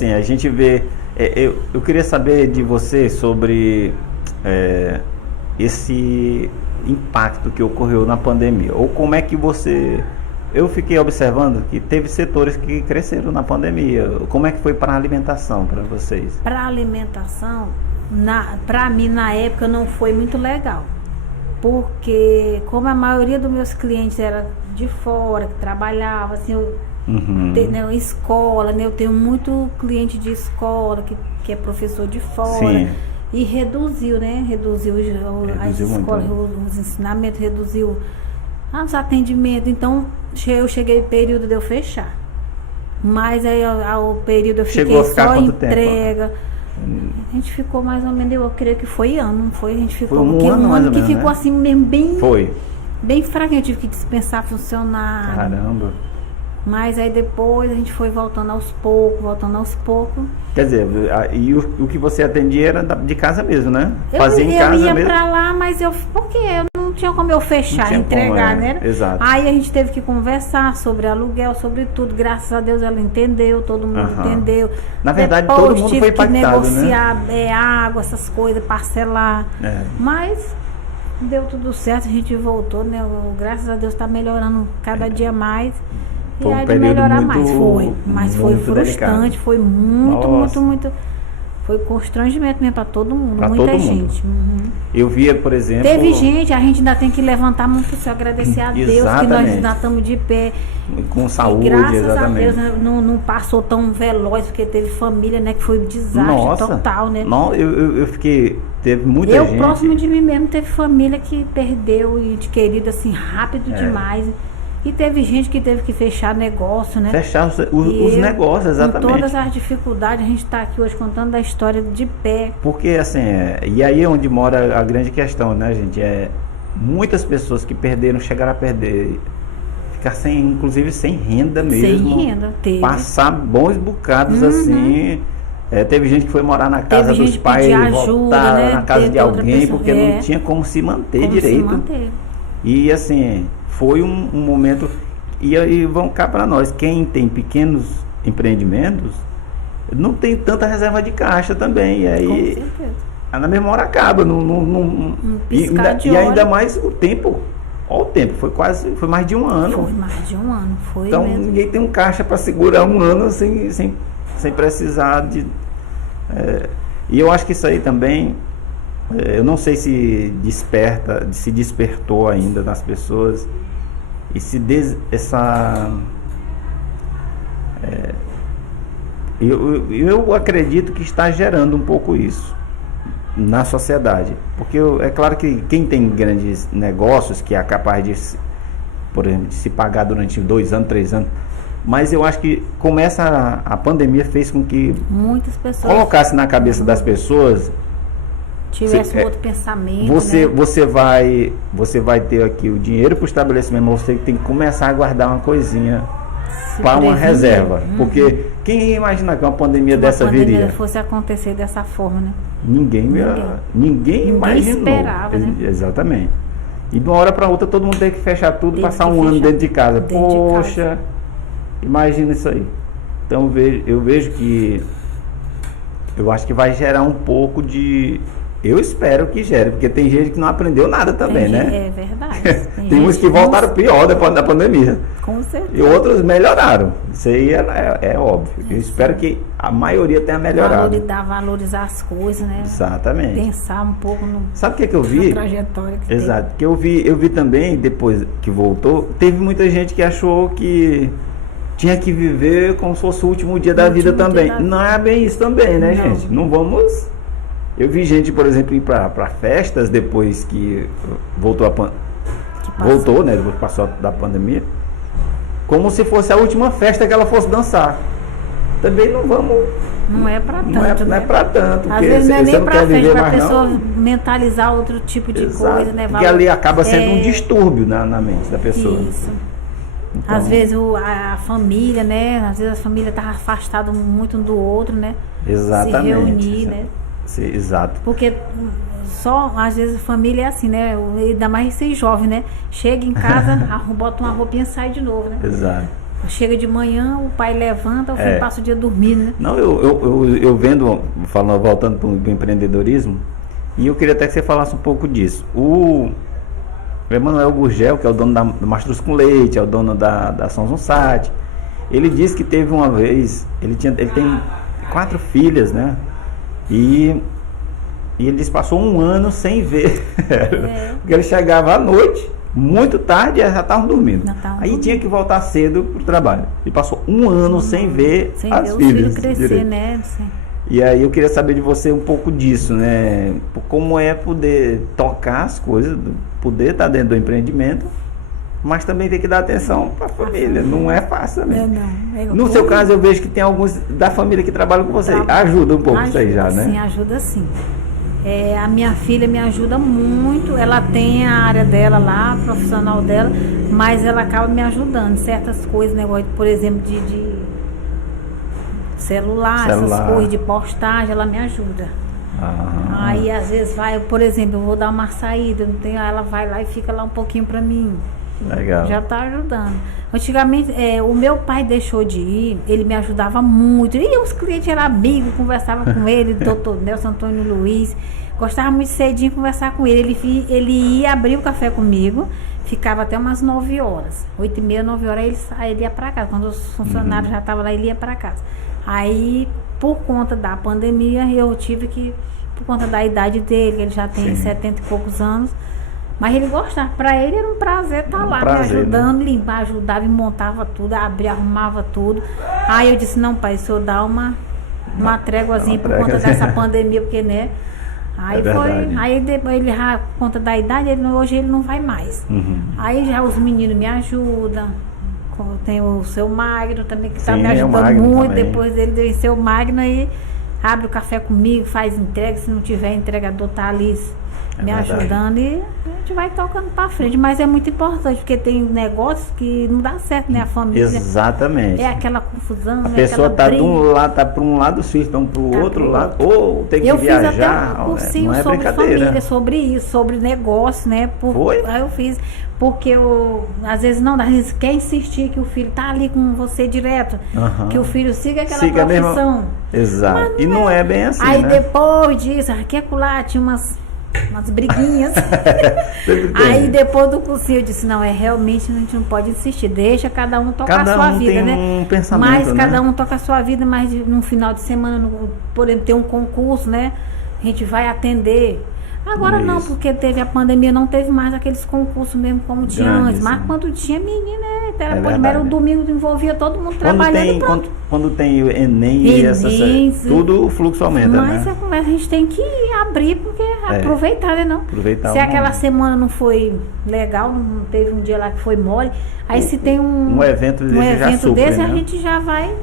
assim, a gente vê... eu queria saber de você sobre esse impacto que ocorreu na pandemia. Ou como é que você... Eu fiquei observando que teve setores que cresceram na pandemia. Como é que foi para a alimentação para vocês? Para a alimentação, para mim na época não foi muito legal. Porque como a maioria dos meus clientes era de fora, que trabalhava, assim, escola, né? Eu tenho muito cliente de escola que é professor de fora. Sim. E reduziu, né? Reduziu as escolas, os ensinamentos, reduziu os atendimentos. Então, eu cheguei período de eu fechar. Mas aí o período eu fiquei só em entrega. Tempo? A gente ficou mais ou menos, eu creio que foi ano, não foi? A gente ficou foi um ano que ficou, né? Assim mesmo, bem fraquinho. Eu tive que dispensar funcionário. Caramba. Mas aí depois a gente foi voltando aos poucos. Quer dizer, e o que você atendia era de casa mesmo, né? Fazia em casa mesmo? Eu ia pra lá, mas porque eu não tinha como eu fechar, entregar, né? Exato. Aí a gente teve que conversar sobre aluguel, sobre tudo. Graças a Deus ela entendeu, todo mundo entendeu. Na verdade, depois, todo mundo foi impactado, tive que negociar, né? Água, essas coisas, parcelar. Mas deu tudo certo, a gente voltou, né? Graças a Deus está melhorando cada dia mais. Foi e aí de melhorar mais, mas foi frustrante, delicado. Foi muito, foi constrangimento mesmo para todo mundo, muita gente. Eu via, por exemplo... Teve gente, a gente ainda tem que levantar a mão para o céu, agradecer a Deus, que nós ainda estamos de pé. Com saúde, graças a Deus, né, não passou tão veloz, porque teve família, né, que foi um desastre total, né? Não, eu fiquei... Teve muita gente... próximo de mim mesmo, teve família que perdeu ente querido, assim, rápido demais. E teve gente que teve que fechar negócio, né? Fechar os negócios, exatamente. Com todas as dificuldades, a gente está aqui hoje contando da história de pé. Porque, assim, e aí é onde mora a grande questão, né, gente? Muitas pessoas que perderam, chegaram a perder, ficar inclusive sem renda mesmo. Sem renda, teve. Passar bons bocados, assim. Teve gente que foi morar na casa dos pais, voltar na casa de alguém, porque não tinha como se manter direito. E, assim... Foi um momento, e aí vão cá para nós, quem tem pequenos empreendimentos, não tem tanta reserva de caixa também, e aí na mesma hora acaba, e ainda mais o tempo, olha o tempo, foi mais de um ano. Foi mais de um ano, foi então mesmo. Ninguém tem um caixa para segurar um ano sem precisar de... e eu acho que isso aí também, eu não sei se despertou ainda nas pessoas, eu acredito que está gerando um pouco isso na sociedade, porque é claro que quem tem grandes negócios que é capaz de, por exemplo, de se pagar durante 2 anos, 3 anos, mas eu acho que a pandemia fez com que muitas pessoas colocasse na cabeça das pessoas, tivesse um outro pensamento, você vai ter aqui o dinheiro para o estabelecimento, mas você tem que começar a guardar uma coisinha para uma reserva, porque quem ia imaginar que uma pandemia dessa viria? Fosse acontecer dessa forma, né? Ninguém imaginou. Esperava, né? Exatamente. E de uma hora para outra todo mundo tem que fechar tudo, passar um ano dentro de casa. Poxa, imagina isso aí. Então eu vejo que eu acho que vai gerar um pouco de... Eu espero que gere, porque tem gente que não aprendeu nada também, né? É verdade. Tem uns que voltaram pior depois da pandemia. Com certeza. E outros melhoraram. Isso aí é óbvio. Eu espero que a maioria tenha melhorado. Valorizar as coisas, né? Exatamente. Pensar um pouco Sabe o que eu vi? Na trajetória que Exato. Que eu vi também, depois que voltou, teve muita gente que achou que tinha que viver como se fosse o último dia da vida também. Não é bem isso também, né, gente? Não vamos... Eu vi gente, por exemplo, ir para festas depois que voltou né? Depois passou da pandemia, como se fosse a última festa que ela fosse dançar. Também não vamos. Não é para tanto. Não é para tanto. Às vezes não é nem para festa, para a pessoa mentalizar outro tipo de coisa, né? Porque ali acaba sendo um distúrbio na mente da pessoa. Isso. Então, às vezes a família, né? Às vezes a família está afastada muito um do outro, né? Exatamente. Se reunir, né? Exato. Porque só, às vezes, a família é assim, né? Ainda mais ser jovem, né? Chega em casa, bota uma roupinha e sai de novo, né? Exato. Chega de manhã, o pai levanta, o filho passa o dia dormindo, né? Não, eu vendo, voltando para o empreendedorismo, e eu queria até que você falasse um pouco disso. O Emanuel Gurgel, que é o dono da Mastruz com Leite, é o dono da São Zonsat, ele disse que teve uma vez, ele tem 4 filhas, né? E ele disse que passou um ano sem ver, porque ele chegava à noite, muito tarde, já estavam dormindo. Aí tinha que voltar cedo para o trabalho. E passou um ano sem ver as filhas. Crescer, né? E aí eu queria saber de você um pouco disso, né? Como é poder tocar as coisas, poder estar dentro do empreendimento, mas também tem que dar atenção para a família. Não é fácil também. No seu caso, eu vejo que tem alguns da família que trabalham com você. Ajuda um pouco isso aí já, né? Sim, ajuda sim. A minha filha me ajuda muito. Ela tem a área dela lá, profissional dela, mas ela acaba me ajudando em certas coisas, negócio, por exemplo, de celular, essas coisas de postagem, ela me ajuda. Aí às vezes por exemplo, eu vou dar uma saída, não tenho, ela vai lá e fica lá um pouquinho pra mim. Legal. Já tá ajudando. Antigamente, o meu pai deixou de ir, ele me ajudava muito. E os clientes eram amigos, conversava com ele, doutor Nelson Antônio Luiz. Gostava muito cedinho de conversar com ele. Ele ia abrir o café comigo, ficava até umas 9 horas. 8h30, 9 horas ele ia para casa. Quando os funcionários já estavam lá, ele ia para casa. Aí, por conta da pandemia, eu tive que, por conta da idade dele, ele já tem 70 e poucos anos, mas ele gostava. Para ele era um prazer estar lá, me ajudando, né? Limpar, ajudava e montava tudo, abria, arrumava tudo. Aí eu disse, não, pai, o senhor dá uma tréguazinha por conta dessa pandemia, porque, né? Aí aí depois ele já, por conta da idade, hoje ele não vai mais. Aí já os meninos me ajudam. Tem o seu Magno também, que está me ajudando muito. Também. Depois dele deu o seu Magno, aí abre o café comigo, faz entrega. Se não tiver entregador, tá ali me ajudando, e a gente vai tocando para frente. Mas é muito importante, porque tem negócios que não dá certo, né? A família. Exatamente. É aquela confusão. A pessoa tá de um lado, tá para um lado, os filhos estão para o outro lado, ou tem que viajar. Eu fiz até um cursinho sobre família, sobre isso, sobre negócio, né? Foi? Aí eu fiz. Porque às vezes não dá, quer insistir que o filho tá ali com você direto, que o filho siga aquela profissão. Exato. E não é bem assim, aí né? Depois disso, aqui e acolá, tinha umas briguinhas. Aí depois do cursinho eu disse, não, realmente a gente não pode insistir, deixa cada um tocar a sua vida, né? Um pensamento, mas cada um toca a sua vida, mas no final de semana, por exemplo, tem um concurso, né? A gente vai atender. Agora não, porque teve a pandemia, não teve mais aqueles concursos mesmo como tinha antes. Mas quando tinha menina, era o domingo, envolvia todo mundo trabalhando. Quando tem o Enem e tudo o fluxo aumenta, mas né? Mas a gente tem que abrir, porque aproveitar, né? Não? Aproveitar. Se aquela semana não foi legal, não teve um dia lá que foi mole, aí se tem um evento desse, né? A gente já vai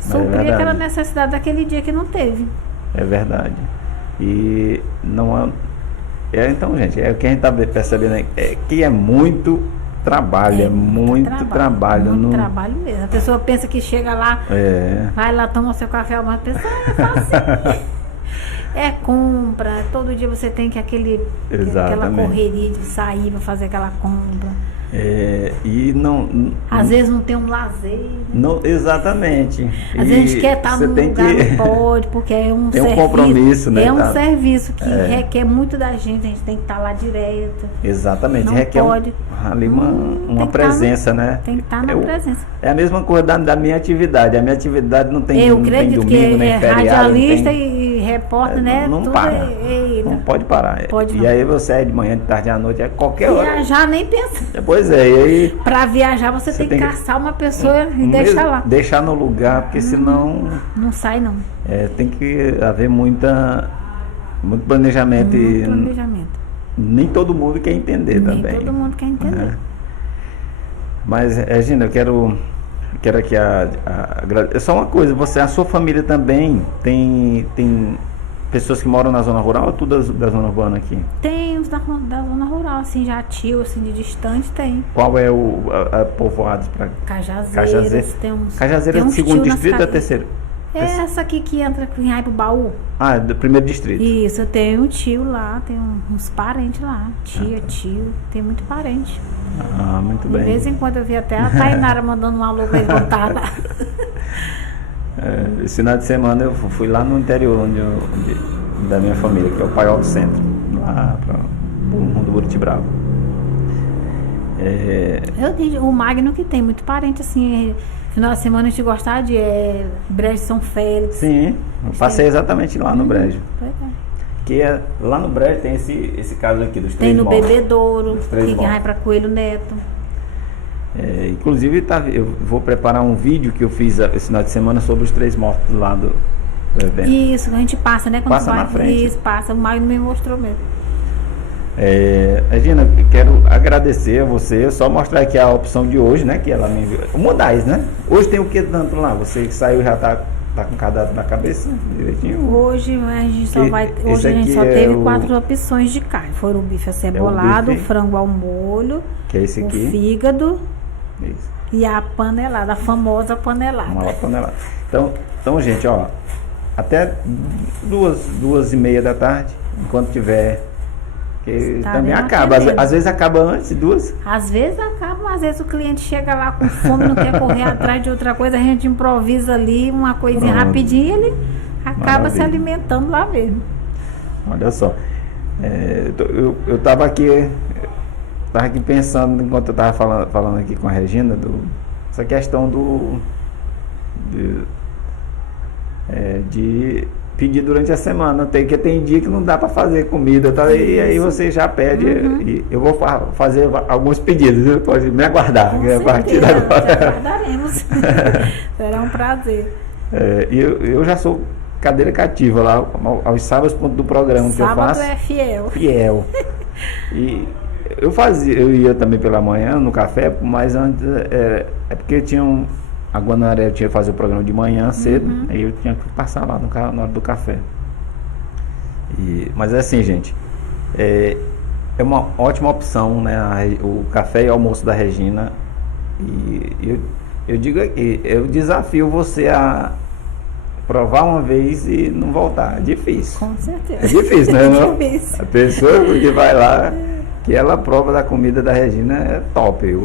suprir aquela necessidade daquele dia que não teve. É verdade. E não então, gente, o que a gente está percebendo é que é muito trabalho, muito trabalho. Muito trabalho mesmo. A pessoa pensa que chega lá, vai lá, toma seu café, uma pessoa é fácil. Compra, todo dia você tem que aquela correria de sair para fazer aquela compra. E às vezes não tem um lazer. Não, exatamente. Às vezes a gente quer estar no lugar, não pode, porque é um tem serviço. Um compromisso, né? É um serviço que requer muito da gente, a gente tem que estar lá direto. Exatamente, não requer pode. Ali uma presença, né? Tem que estar na presença. É a mesma coisa da minha atividade. A minha atividade não tem domingo, nem feriado. Radialista e repórter, né? Não para. Não pode parar. E aí você é de manhã, de tarde, à noite, qualquer hora. Viajar nem pensa. Pois é, e aí... Para viajar você tem que caçar uma pessoa e deixar lá. Deixar no lugar, porque senão... Não sai, não. Tem que haver muito planejamento. Muito planejamento. Nem todo mundo quer entender também. Nem todo mundo quer entender. Mas, Regina, eu quero aqui só uma coisa, a sua família também tem pessoas que moram na zona rural ou tudo da zona urbana aqui? Tem os da zona rural, assim, já ativo, assim, de distante, tem. Qual é o povoado para Cajazeiras? Cajazeiras é o segundo distrito ou é terceiro? É essa aqui que entra com pro baú. Ah, do primeiro distrito. Isso, eu tenho um tio lá, tenho uns parentes lá. Tia, tio, tem muito parente. Ah, muito bem. De vez em quando eu vi até a Tainara mandando um alô pra ele voltar lá. Esse final de semana eu fui lá no interior da minha família, que é o Paiol do Centro, lá para o mundo Buritibrava. Eu digo, o Magno que tem muito parente assim. Final de semana a gente gostar de Brejo São Félix. Sim, eu passei exatamente lá no Brejo. Pois é. Que lá no Brejo tem esse caso aqui dos três mortos. Tem no Bebedouro, que vai para Coelho Neto. Inclusive eu vou preparar um vídeo que eu fiz esse final de semana sobre os 3 mortos lá do evento. Isso, a gente passa, né? Quando passa na frente. Isso, passa. O Magno me mostrou mesmo. Regina, eu quero agradecer a você, só mostrar aqui a opção de hoje, né? Que ela me enviou. O Modais, né? Hoje tem o que tanto lá? Você que saiu já tá com o cadastro na cabeça direitinho? Hoje a gente só teve 4 opções de carne. Foram o bife acebolado, o frango ao molho, que é esse aqui, o fígado. Isso. E a panelada, a famosa panelada. Uma panelada. Então, gente, ó, até 2h30 da tarde, enquanto tiver, que também acaba. Às vezes acaba antes, 2. Às vezes acaba, às vezes o cliente chega lá com fome, não quer correr atrás de outra coisa, a gente improvisa ali uma coisinha rapidinho e ele acaba se alimentando lá mesmo. Olha só, eu estava aqui pensando, enquanto eu estava falando aqui com a Regina, essa questão de pedir durante a semana. Tem dia que não dá para fazer comida, tá? E aí você já pede. E eu vou fazer alguns pedidos, viu? Pode me aguardar. Com a partir de agora. Aguardaremos. Será um prazer. Eu já sou cadeira cativa lá aos sábados do programa que eu faço. Sábado é fiel. Fiel. E eu ia também pela manhã no café, mas antes porque a Guanaré tinha que fazer o programa de manhã cedo, aí eu tinha que passar lá na hora do café. Mas é assim, gente, é uma ótima opção, né? O café e o almoço da Regina. E eu digo aqui, eu desafio você a provar uma vez e não voltar. É difícil. Com certeza. É difícil, né? É difícil. A pessoa que vai lá, que ela prova da comida da Regina é top.